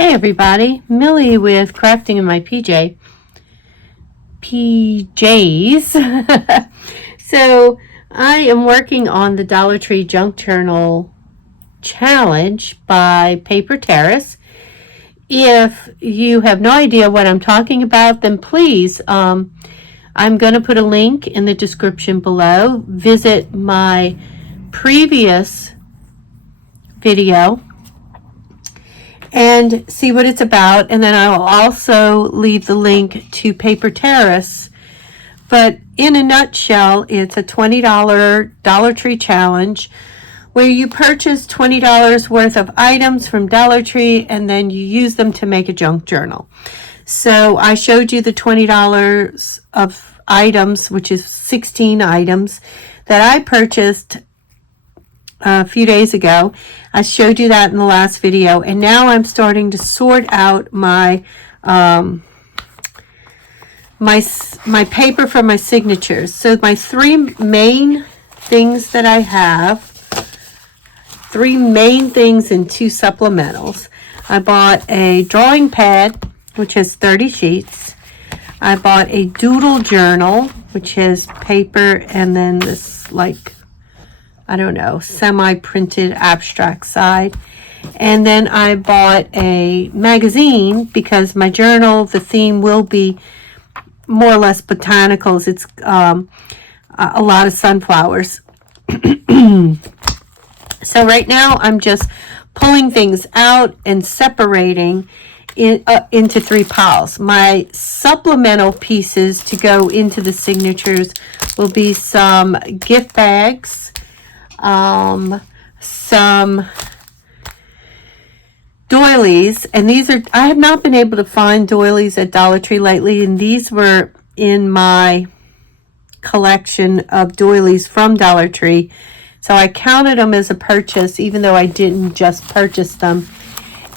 Hey everybody, Millie with Crafting in My PJs. So I am working on the Dollar Tree Junk Journal Challenge by Paper Terrace. If you have no idea what I'm talking about, then please, I'm going to put a link in the description below. Visit my previous video and see what it's about, and then I will also leave the link to Paper Terrace. But in a nutshell, it's a $20 Dollar Tree challenge where you purchase $20 worth of items from Dollar Tree and then you use them to make a junk journal. So I showed you the $20 of items, which is 16 items that I purchased a few days ago. I showed you that in the last video, and now I'm starting to sort out my my paper for my signatures. So my three main things that I have, three main things and two supplementals. I bought a drawing pad, which has 30 sheets. I bought a doodle journal, which has paper and then this, like, I don't know, semi-printed abstract side. And then I bought a magazine because my journal, the theme will be more or less botanicals. It's a lot of sunflowers. So right now I'm just pulling things out and separating into three piles. My supplemental pieces to go into the signatures will be some gift bags, some doilies, and these are, I have not been able to find doilies at Dollar Tree lately, and these were in my collection of doilies from Dollar Tree, so I counted them as a purchase even though I didn't just purchase them.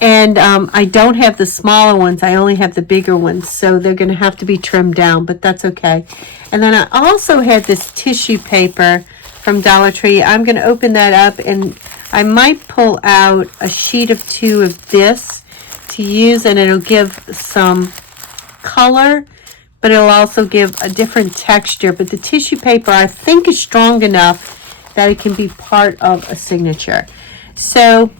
And I don't have the smaller ones, I only have the bigger ones, so they're going to have to be trimmed down, but that's okay. And then I also had this tissue paper from Dollar Tree. I'm going to open that up, and I might pull out a sheet of two of this to use, and it'll give some color, but it'll also give a different texture. But the tissue paper, I think, is strong enough that it can be part of a signature. So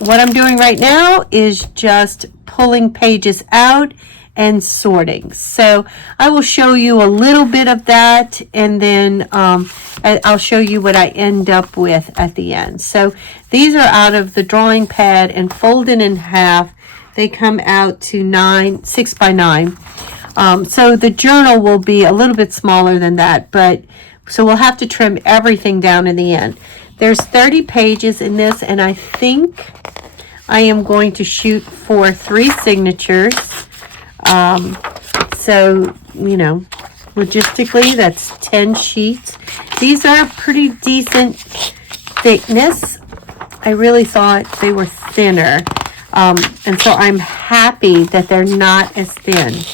what I'm doing right now is just pulling pages out and sorting. So I will show you a little bit of that, and then I'll show you what I end up with at the end. So these are out of the drawing pad and folded in half. They come out to 6 by 9. So the journal will be a little bit smaller than that, but so we'll have to trim everything down in the end. There's 30 pages in this, and I think I am going to shoot for 3 signatures. So, you know, logistically, that's 10 sheets. These are pretty decent thickness. I really thought they were thinner. And so I'm happy that they're not as thin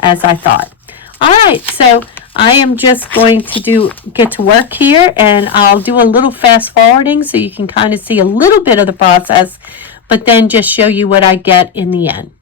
as I thought. All right, so I am just going to get to work here, and I'll do a little fast forwarding so you can kind of see a little bit of the process, but then just show you what I get in the end.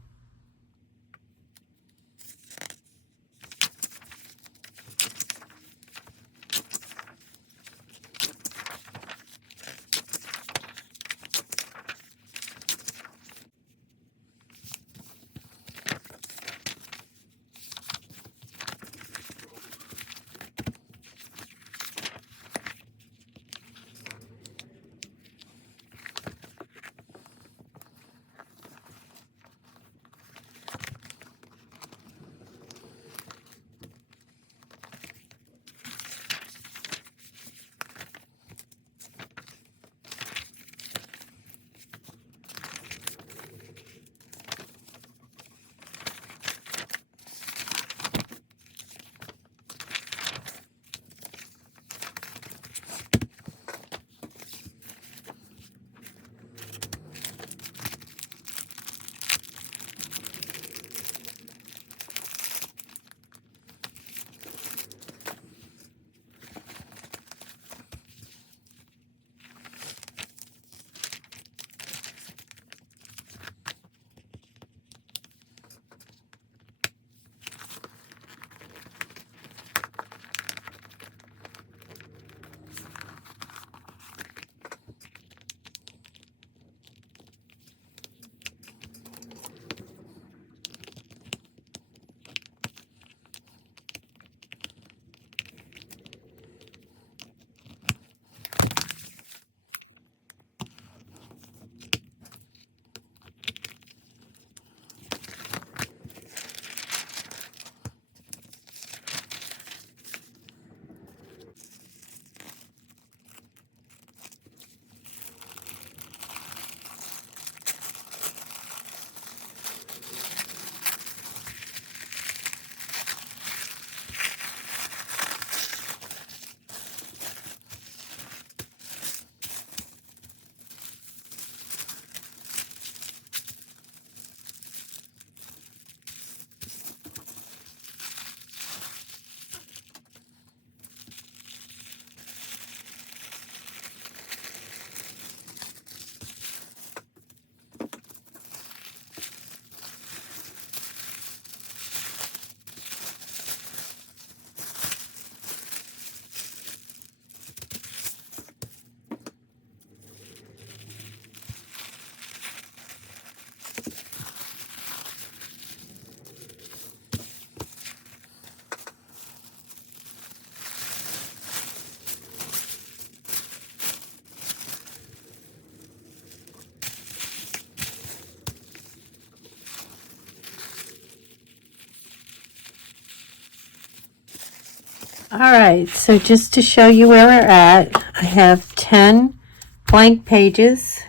All right, so just to show you where we're at, I have 10 blank pages.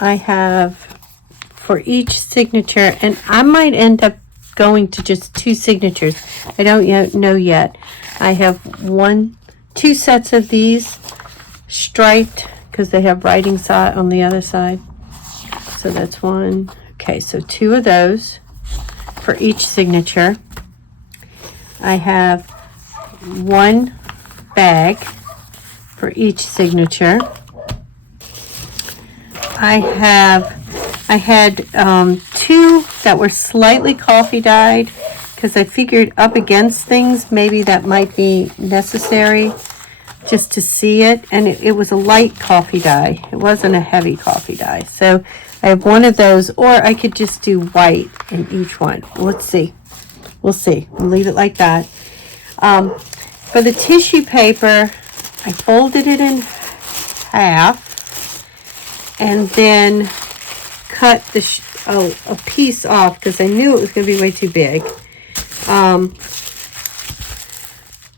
I have for each signature, and I might end up going to just 2 signatures. I don't know yet. I have 2 sets of these striped because they have writing side on the other side. So that's 1. Okay, so 2 of those for each signature. I have 1 bag for each signature. I had 2 that were slightly coffee dyed because I figured up against things maybe that might be necessary just to see it, and it was a light coffee dye. It wasn't a heavy coffee dye. So I have 1 of those, or I could just do white in each one. Let's see. We'll see. We'll leave it like that. For the tissue paper, I folded it in half and then cut a piece off because I knew it was going to be way too big.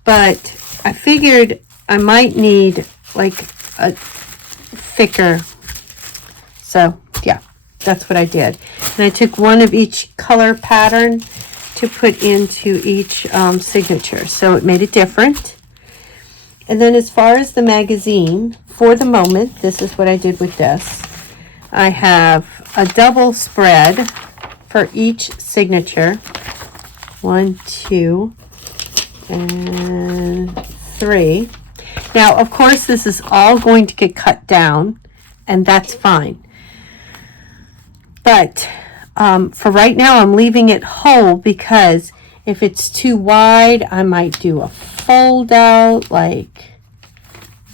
But I figured I might need like a thicker. So yeah, that's what I did. And I took 1 of each color pattern to put into each signature. So it made it different. And then as far as the magazine, for the moment, this is what I did with this. I have a double spread for each signature. 1, 2, and 3. Now, of course, this is all going to get cut down, and that's fine. But for right now, I'm leaving it whole because if it's too wide, I might do a fold out like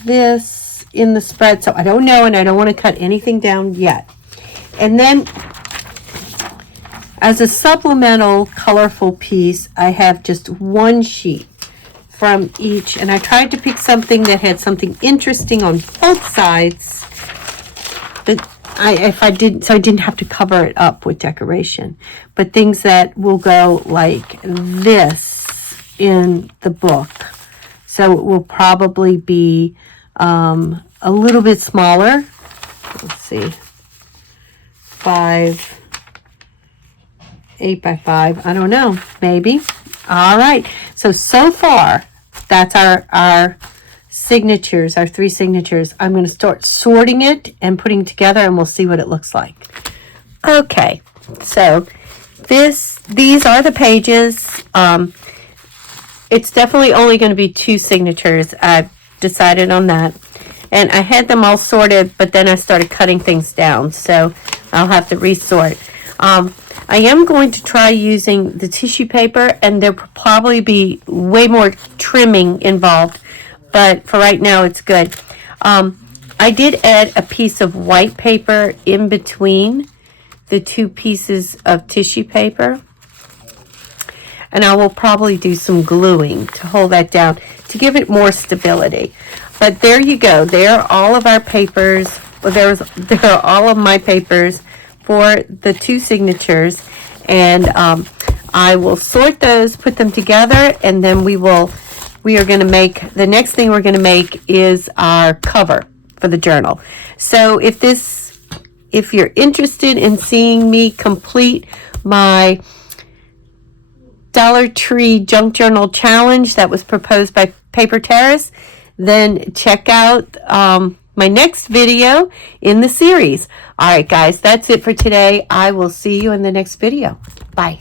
this in the spread. So I don't know, and I don't want to cut anything down yet. And then as a supplemental colorful piece, I have just 1 sheet from each, and I tried to pick something that had something interesting on both sides, but I didn't have to cover it up with decoration, but things that will go like this in the book. So it will probably be a little bit smaller. Let's see, 8 by 5. I don't know, maybe. All right. So far, that's our signatures, our 3 signatures. I'm going to start sorting it and putting it together, and we'll see what it looks like. Okay. So these are the pages. It's definitely only going to be 2 signatures. I've decided on that. And I had them all sorted, but then I started cutting things down. So I'll have to resort. I am going to try using the tissue paper, and there will probably be way more trimming involved, but for right now it's good. I did add a piece of white paper in between the 2 pieces of tissue paper, and I will probably do some gluing to hold that down to give it more stability. But there you go. There are all of our papers. There are all of my papers for the 2 signatures, and I will sort those, put them together, and then we are going to make, the next thing we're going to make is our cover for the journal. So if you're interested in seeing me complete my Dollar Tree Junk Journal Challenge that was proposed by Paper Terrace, then check out my next video in the series. All right, guys, that's it for today. I will see you in the next video. Bye.